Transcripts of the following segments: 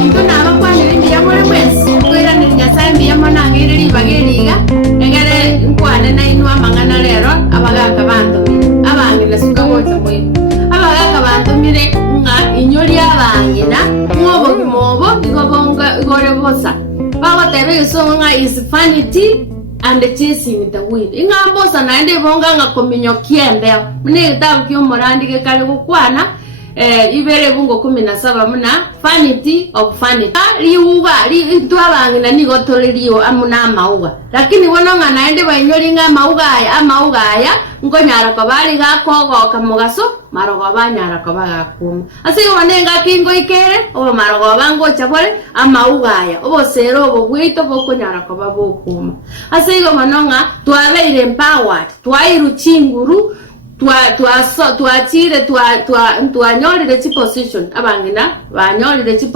Into na ba kwa ni ya more mwezi. Kwira ni nyasaye mbiya mona ngiriri bagiriga. Egere nkwane na inwa mangana rero abaga kabantu. Abangina suka woza mwe. Abaga kabantu mire nga inyori abangina mwobo igobonga igore bosa. Bawa tebe isonga is vanity and chasing the wind. Inga bosa naende bonga nga kominyo kiende. Mune tabu kyo morandi ke kale kukwana. Ibere bungo 17 muna vanity of vanity. Liuga li twabangina nigo toleriyo amuna amauga. Lakini wononga naende banyori nga amauga aya ngonyara ko bali ga kogo kamugaso marogo banyara ko bagakuma. Asigo wanenga kingo ikere obo marogo bango chabole amauga aya obo sero obo bwito bokonyara ko babokuma. Asigo manonga twabeire empowered twairu chinguru tuanyolire chi position abangina banyolire chi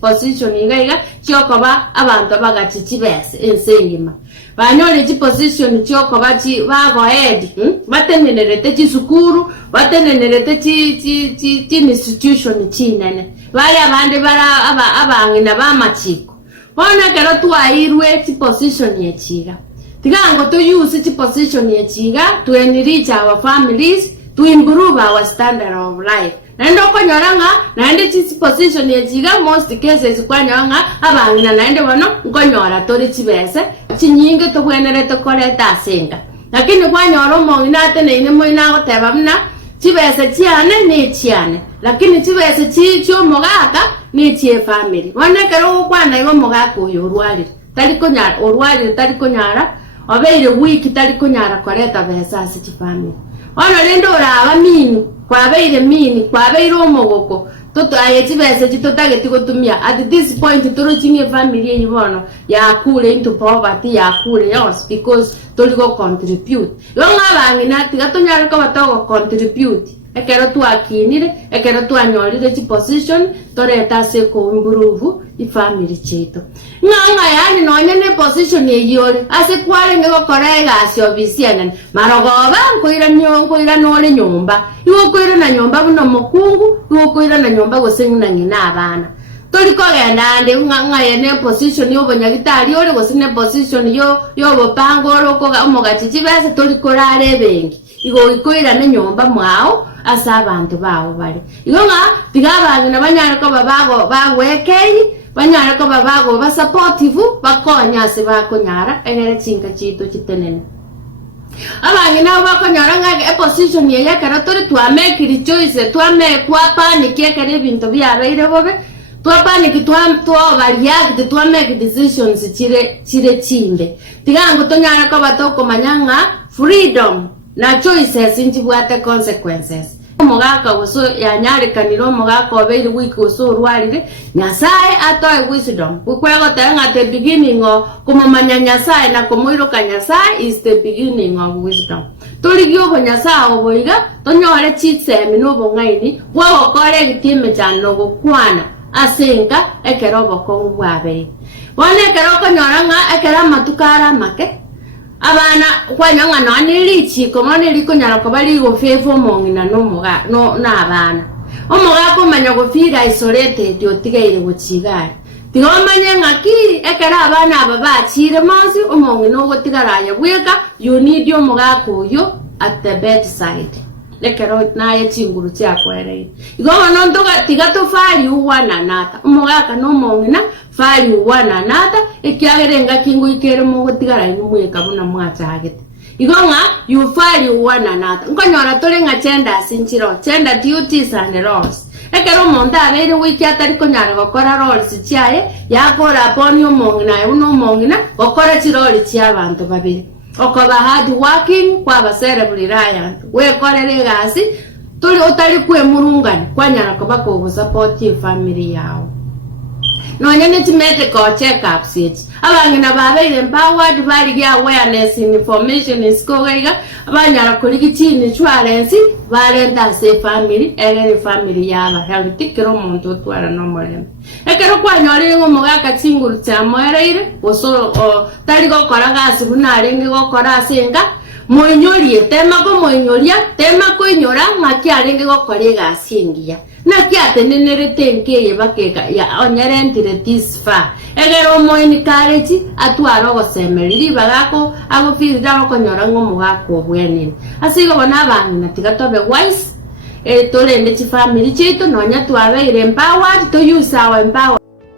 position igaiga chiokoba abantu bagachichibese ensengima banyolire chi position chiokoba chi bago head batenenerete chi sukuru batenenerete chi institution chinene bali abandi bara abangina bamachiko bona kero twairwe chi position yechiga tigango to use chi position yechiga to enrich our families, to improve our standard of life. Nendo konyoranga naende chi position yechiga most cases kwanyanga abangina naende bono nkonyora tori chibese chinyinge to bwenerete koleta asenga. Lakini kwanyora omongina atene ine moina goteba mna chibese chiane ni chiane. Lakini chibese chicho mogaka ni chie family. Wanekero kwana igo mogaka uyo rwalire. Tali konyara orwalire tali konyara obeire wiki tali kunyara koreta besa asi family. Ono lendo raba mini kwabeire mini kwabeire omogoko toto ayeti besa chitotageti gotumia at this point toro chinge family yibono ya kule into poverty ya kule yes because toli go contribute yonga bangina tigatonyara ko batogo contribute ekero twakinire ekero twanyorire chi position toreta se ko improve ifamily cheto nganga yani nonyene position yeyore ase kware ngego korega asyo bisiana marogoba nkoira nyongo ira nore nyomba iwo koira na nyomba buno mukungu iwo koira na nyomba gosengina ngina abana tori ko genda ande nganga yene position yo bonyagitari ore gosine position yo bopango ro ko omogachichi base tori korare bengi igo ikoira na nyomba mwao asa abantu bawo bali igonga tigabangina banyara ko bagwekei banyara ko babago ba supportive bakonya se bakonyara egere chinka chito chitenene abangina bakonyara nga position ye yakara tori twa make the choice twa me kwa panic ekere bintu byabeire bobe twa panic twa react twa make decisions chire chimbe tigango tonyara ko batoko manyanga freedom na choices inchibwate consequences omogaka goso yanyarekaniro omogaka obeire wiki oso rwarire nyasaye atoe wisdom kukwego tanga the beginning of kumamanya nyasaye na kumuiroka nyasaye is the beginning of wisdom toligio bo nyasaye oboiga tonyore chitsemi no bongaini bwo kore gitime chano gukwana asenga ekerobo ko bwabe bone keroko nyoranga ekera matukara make abana kwanyanga nani lichi komone liko nyara ko bali go fefo mongina no muga no na abana omuga ko manya go fira isolated yotigaire go chigari tigomanya ngaki ekera abana baba chire monsi omongino go tigaranya bweka you need yo muga ko yo at the bedside lekero na ye chinguru cha kwere igoba no ndoga tigato fali uwana nata omuga ka no mongina fali uwana nata ekiagerenga kingo ikere mo gotigara inumweka buna mwachagete igonga you fali uwana nata nkonyora tolenga gender sinchiro gender duties and roles ekero monda abere wiki atari konyara gokora roles chiaye yakora boni omongina uno mongina gokora chiroli chia abantu babiri okoba hard working kwa baserebuliraya we korere gasi tuli otari kwe murungani kwanyara ko bako support family yao no nyene medical check-ups yet abangina babeire empowered bali gya awareness information in school gaiga abanyara kuligi chini insurance balenda se family ere family yaba health kero muntu twara no morem ekero kwanyore ngo mogaka chinguru cha moereire oso tali go koraga sibunare ngo kora asenga moinyorie tema ko moinyoria tema ko inyora ngaki arenge go korega asingia na kiatenenerete nkeye bakeka ya onyarentire this far egero moini kareji atwara gosemeriri bagako abo fizida bakonyora ngo mugako obwenini asigo bona abantu natigatobe wise tolende chi family chitu nonya twabeire empowered to use our empower